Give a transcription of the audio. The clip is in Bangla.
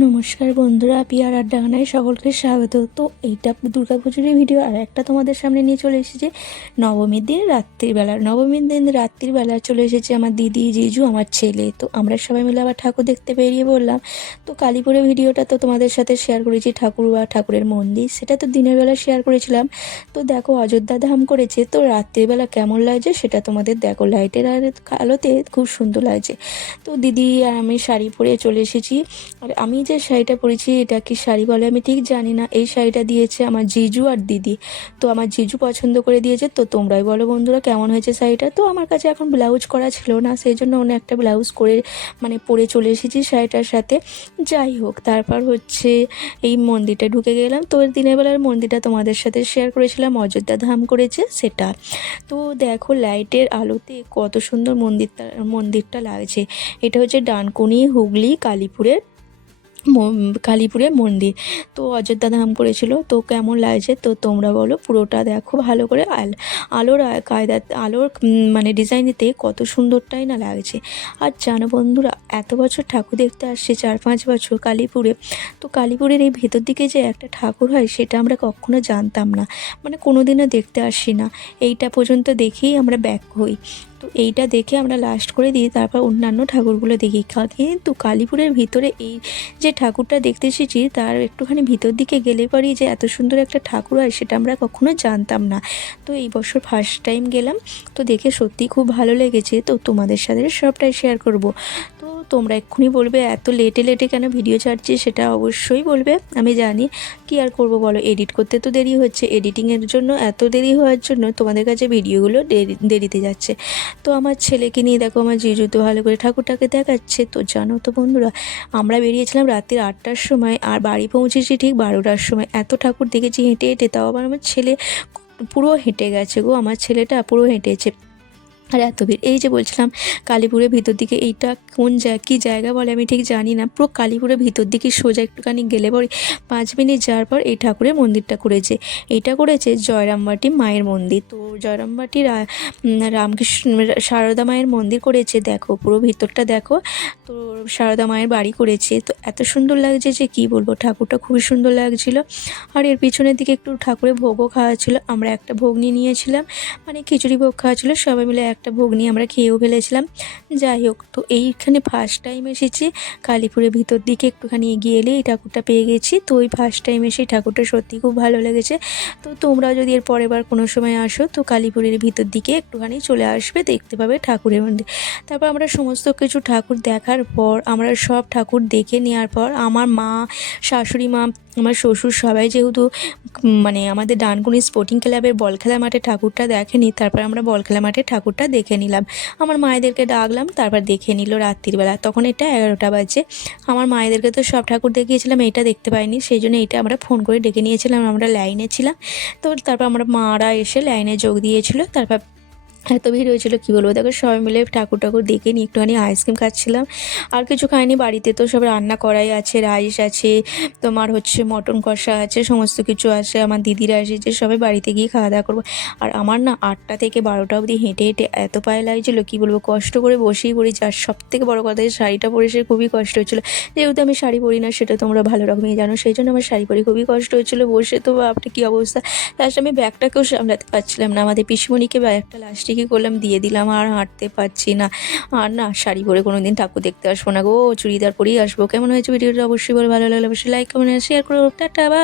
নমস্কার বন্ধুরা, পিয়ার আড্ডাখানায় সকলকে স্বাগত। তো এইটা দুর্গা পুজোরই ভিডিও আর একটা তোমাদের সামনে নিয়ে চলে এসেছে নবমীর দিন রাত্রিবেলা নবমীর দিন রাত্রিবেলা চলে এসেছে আমার দিদি, জিজু, আমার ছেলে। তো আমরা সবাই মিলে আবার ঠাকুর দেখতে বেরিয়ে বললাম তো কালীপুরের ভিডিওটা তো তোমাদের সাথে শেয়ার করেছি, ঠাকুর বা ঠাকুরের মন্দির। সেটা তো দিনের বেলা শেয়ার করেছিলাম। তো দেখো, অযোধ্যা ধাম করেছে। তো রাত্রিবেলা কেমন লাগছে সেটা তোমাদের দেখো। লাইটের আর আলোতে খুব সুন্দর লাগছে। তো দিদি আর আমি শাড়ি পরে চলে এসেছি। আর আমি যে শাড়িটা পরেছি, এটা কি শাড়ি বলে আমি ঠিক জানি না। এই শাড়িটা দিয়েছে আমার জিজু আর দিদি। তো আমার জিজু পছন্দ করে দিয়েছে, তো তোমরাই বলো বন্ধুরা কেমন হয়েছে শাড়িটা? তো আমার কাছে এখন ব্লাউজ করা ছিল না, সেই জন্য অন্য একটা ব্লাউজ করে মানে পরে চলে এসেছি শাড়িটার সাথে। যাই হোক, তারপর হচ্ছে এই মন্দিরটা ঢুকে গেলাম। তো দিনের বেলার মন্দিরটা তোমাদের সাথে শেয়ার করেছিলাম, অযোধ্যা ধাম করেছে সেটা। তো দেখো লাইটের আলোতে কত সুন্দর মন্দিরটা মন্দিরটা লাগছে। এটা হচ্ছে ডানকুনি, হুগলি, কালীপুরের কালীপুরের মন্দির। তো অযোধ্যা ধাম করেছিল। তো কেমন লাগছে? তো তোমরা বলো, পুরোটা দেখো ভালো করে। আল আলোর কায়দা, আলোর মানে ডিজাইনেতে কত সুন্দরটাই না লাগছে। আর জানো বন্ধুরা, এত বছর ঠাকুর দেখতে আসছে, চার পাঁচ বছর কালীপুরে। তো কালীপুরের এই ভেতর দিকে যে একটা ঠাকুর হয়, সেটা আমরা কখনো জানতাম না। মানে কোনো দিনও দেখতে আসি না। এইটা পর্যন্ত দেখেই আমরা ব্যাক হই। তো এইটা দেখে আমরা লাস্ট করে দিই তারপর অন্যান্য ঠাকুরগুলো দেখি। কিন্তু কালীপুরের ভিতরে এই যে ঠাকুরটা দেখতে এসেছি, তার একটুখানি ভিতর দিকে গেলে পরেই যে এত সুন্দর একটা ঠাকুর হয়, সেটা আমরা কখনো জানতাম না। তো এই বছর ফার্স্ট টাইম গেলাম। তো দেখে সত্যি খুব ভালো লেগেছে। তো তোমাদের সাথে সবটাই শেয়ার করব। তো তোমরা এক্ষুনি বলবে, এত লেটে লেটে কেন ভিডিও ছাড়ছি সেটা অবশ্যই বলবে। আমি জানি, কি আর করব বলো? এডিট করতে তো দেরি হচ্ছে। এডিটিংয়ের জন্য এত দেরি হওয়ার জন্য তোমাদের কাছে ভিডিওগুলো দেরি, দেরিতে যাচ্ছে। তো আমার ছেলেকে নিয়ে দেখো, আমার জিজু তো ভালো করে ঠাকুরটাকে দেখাচ্ছে। তো জানো তো বন্ধুরা, আমরা বেরিয়েছিলাম রাত্রির আটটার সময় আর বাড়ি পৌঁছেছি ঠিক বারোটার সময়। এত ঠাকুর দেখেছি হেঁটে হেঁটে, তাও আবার আমার ছেলে পুরো হেঁটে গেছে গো। আমার ছেলেটা পুরো হেঁটেছে। আর এত ভিড়। এই যে বলছিলাম কালীপুরের ভিতর দিকে, এইটা কোন জায়গা কী জায়গা বলে আমি ঠিক জানি না। পুরো কালীপুরের ভিতর দিকে সোজা একটুখানি গেলে পরে পাঁচ মিনিট যাওয়ার পর এই ঠাকুরের মন্দিরটা করেছে। এইটা করেছে জয়রামবাটি মায়ের মন্দির। তো জয়রামবাটি রামকৃষ্ণ সারদা মায়ের মন্দির করেছে। দেখো পুরো ভিতরটা দেখো। তো সারদা মায়ের বাড়ি করেছে। তো এত সুন্দর লাগছে যে কি বলব, ঠাকুরটা খুবই সুন্দর লাগছিল। আর এর পিছনের দিকে একটু ঠাকুরের ভোগও খাওয়া ছিল। আমরা একটা ভোগ নিয়ে নিয়েছিলাম। মানে খিচুড়ি ভোগ খাওয়া ছিল। সবাই মিলে একটা ভোগ নিয়ে আমরা খেয়েও ফেলেছিলাম। যাই হোক, তো এইখানে ফার্স্ট টাইম এসেছি। কালীপুরের ভিতর দিকে একটুখানি এগিয়ে এলে এই ঠাকুরটা পেয়ে গেছি। তো ওই ফার্স্ট টাইম এসে ঠাকুরটা সত্যি খুব ভালো লেগেছে। তো তোমরা যদি এর পরের বার কোনো সময় আসো, তো কালীপুরের ভিতর দিকে একটুখানি চলে আসবে, দেখতে পাবে ঠাকুরের মন্দির। তারপর আমরা সমস্ত কিছু ঠাকুর দেখার পর, আমরা সব ঠাকুর দেখে নেওয়ার পর, আমার মা, শাশুড়ি মা আমার শ্বশুর সবাই যেহেতু মানে আমাদের ডানকুনি স্পোর্টিং ক্লাবের বল খেলা মাঠে ঠাকুরটা দেখেনি, তারপর আমরা বল খেলা মাঠে ঠাকুরটা দেখে নিলাম। আমার মায়েদেরকে ডাকলাম, তারপর দেখে নিল রাত্রিবেলা। তখন এটা এগারোটা বাজে। আমার মায়েদেরকে তো সব ঠাকুর দেখিয়েছিলাম এটা দেখতে পাইনি। সেই জন্য এটা আমরা ফোন করে ডেকে নিয়েছিলাম, আমরা লাইনে ছিলাম। তো তারপর আমরা মারা এসে লাইনে যোগ দিয়েছিল। তারপর এত ভিড় হয়েছিল, কী বলব? দেখো সবাই মিলে ঠাকুর ঠাকুর দেখে নিয়ে একটুখানি আইসক্রিম খাচ্ছিলাম। আর কিছু খাইনি বাড়িতে তো সব রান্না করাই আছে রাইস আছে, তোমার হচ্ছে মটন কষা আছে, সমস্ত কিছু আছে। আমার দিদিরা এসেছে, সবাই বাড়িতে গিয়ে খাওয়া দাওয়া করব। আর আমার না আটটা থেকে বারোটা অবধি হেঁটে হেঁটে এত পায়ে লাগছিল, কী বলব? কষ্ট করে বসেই পড়ি যার সব থেকে বড়ো কথা এই শাড়িটা পরে সে খুবই কষ্ট হচ্ছিল যেহেতু আমি শাড়ি পরি না, সেটা তোমরা ভালো রকমই জানো, সেই জন্য আমার শাড়ি পরে খুবই কষ্ট হচ্ছিল বসে তো বাপরে কী অবস্থা? লাস্ট আমি ব্যাগটাকেও সামলাতে পারছিলাম না। আমাদের পিসিমণিকে ব্যাগটা লাস্টে কী করলাম? দিয়ে দিলাম, আর হাঁটতে পারছি না। আর না, শাড়ি পরে কোনো দিন ঠাকুর দেখতে আসব না গো। চুড়িদার পরেই আসব। কেমন হয়েছে ভিডিওটা? অবশ্যই বলে ভালো লাগলে অবশ্যই লাইক কমেন্ট শেয়ার করো। টাটা বা